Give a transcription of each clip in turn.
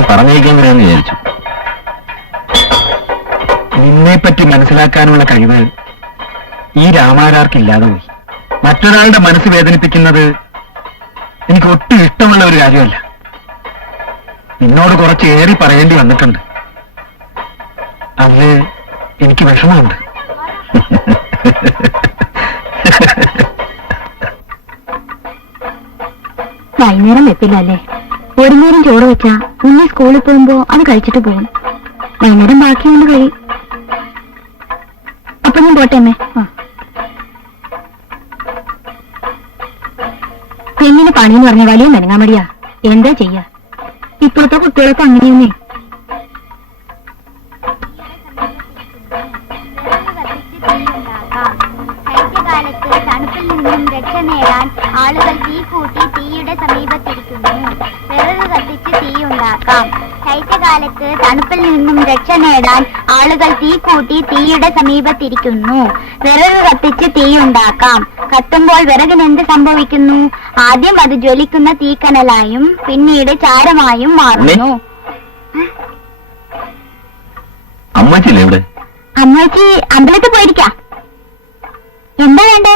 പറഞ്ഞേക്കാൻ വരാമെന്ന് വിചാരിച്ചു. നിന്നെ പറ്റി മനസ്സിലാക്കാനുള്ള കഴിവ് ഈ രാമാരാർക്കില്ലാതെ പോയി. മറ്റൊരാളുടെ മനസ്സ് വേദനിപ്പിക്കുന്നത് എനിക്ക് ഒട്ടും ഇഷ്ടമുള്ള ഒരു കാര്യമല്ല. നിന്നോട് കുറച്ച് ഏറി പറയേണ്ടി വന്നിട്ടുണ്ട്. അതിൽ എനിക്ക് വിഷമമുണ്ട്. വൈകുന്നേരം എത്തില്ല അല്ലേ? ഒരു നേരം ചോറ് വെച്ചാ ഉണ്ണി സ്കൂളിൽ പോകുമ്പോ അത് കഴിച്ചിട്ട് പോകും. വൈകുന്നേരം ബാക്കി കൊണ്ട് കഴിയും അപ്പൊ ഞാൻ പോട്ടെ അമ്മേ. പെണ്ണിന് പണിന്ന് പറഞ്ഞ വലിയ നനങ്ങാമടിയാ എന്താ ചെയ്യാ? ഇപ്പോഴത്തെ കുട്ടികളൊക്കെ അങ്ങനെയൊന്നേ. രക്ഷ നേടാൻ ആളുകൾ തീ കൂട്ടി തീയുടെ സമീപത്തിരിക്കുന്നു. വിറക് കത്തിച്ച് തീയുണ്ടാക്കാം ശൈത്യകാലത്ത് തണുപ്പിൽ നിന്നും രക്ഷ നേടാൻ ആളുകൾ തീ കൂട്ടി തീയുടെ സമീപത്തിരിക്കുന്നു. വിറക് കത്തിച്ച് തീയുണ്ടാക്കാം കത്തുമ്പോൾ വിറകിന് എന്ത് സംഭവിക്കുന്നു? ആദ്യം അത് ജ്വലിക്കുന്ന തീക്കനലായും പിന്നീട് ചാരമായും മാറുന്നു. അമ്മച്ചി അമ്പലത്തിൽ പോയിരിക്കാം. എന്താ വേണ്ടേ?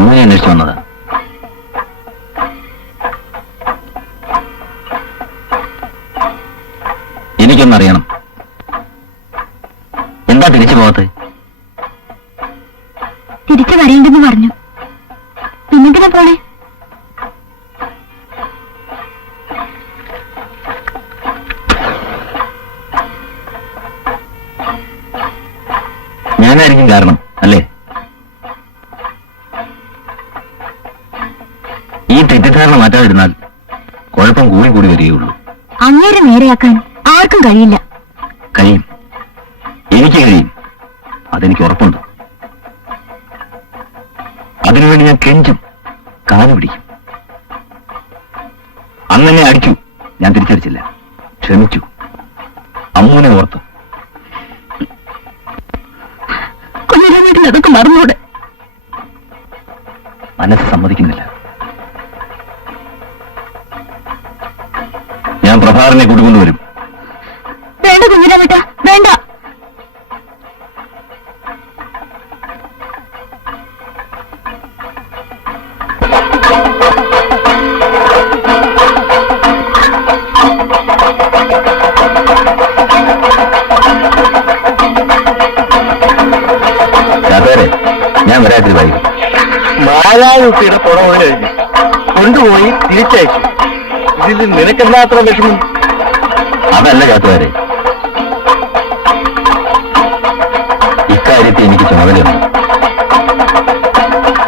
അമ്മയെ അന്വേഷിച്ചു വന്നതാ എനിക്കൊന്നറിയണം. എന്താ തിരിച്ചു പോകത്ത് തിരിച്ചു വരേണ്ടെന്ന് പറഞ്ഞു. പിന്നെന്തിനാ പോണേ? ഞാനായിരിക്കും കാരണം അല്ലേ? കുഴപ്പം കൂടി കൂടി വരികയുള്ളൂ. അങ്ങേരെ നേരെയാക്കാൻ ആർക്കും കഴിയില്ല. കഴിയും. എനിക്ക് കഴിയും. അതെനിക്ക് ഉറപ്പുണ്ട്. അതിനുവേണ്ടി ഞാൻ കെഞ്ചും. കാലു പിടിക്കും. അന്നെന്നെ അടിച്ചു ഞാൻ തിരിച്ചടിച്ചില്ല. ക്ഷമിച്ചു. അമ്മൂനെ ഓർത്ത്. കുഞ്ഞിന്റെ വീട്ടിൽ അതൊക്കെ മറന്നൂടെ? മനസ്സ് സമ്മതിക്കുന്നില്ല. ഞാൻ പ്രഭാകരനെ കൂട്ടിക്കൊണ്ടുവരും വേണ്ട കുഞ്ഞിനെ വിട്ട വേണ്ട. ഞാൻ വരാത്തിരി വൈകും മാലായുട്ടിയുടെ പുറമെ കഴിഞ്ഞു. കൊണ്ടുപോയി തിരിച്ചയച്ചു. ഇതിൽ നിനക്കെന്താ അത്ര വിഷമം? അതല്ല ചാത്തുകാരെ ഇക്കാര്യത്തിൽ എനിക്ക് ചുമതലയുണ്ട്.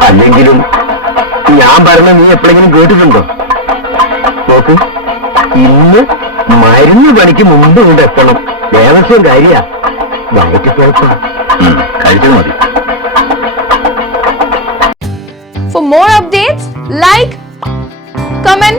അല്ലെങ്കിലും ഞാൻ പറഞ്ഞ നീ എപ്പോഴെങ്കിലും കേട്ടിട്ടുണ്ടോ? നോക്കൂ ഇന്ന് മരുന്ന് പണിക്ക് മുമ്പ് കൊണ്ട് എത്തണം. ദേവസ്വം കാര്യ. വയറ്റിപ്പഴപ്പാ കഴിച്ചത് മതി. For more updates, like, comment,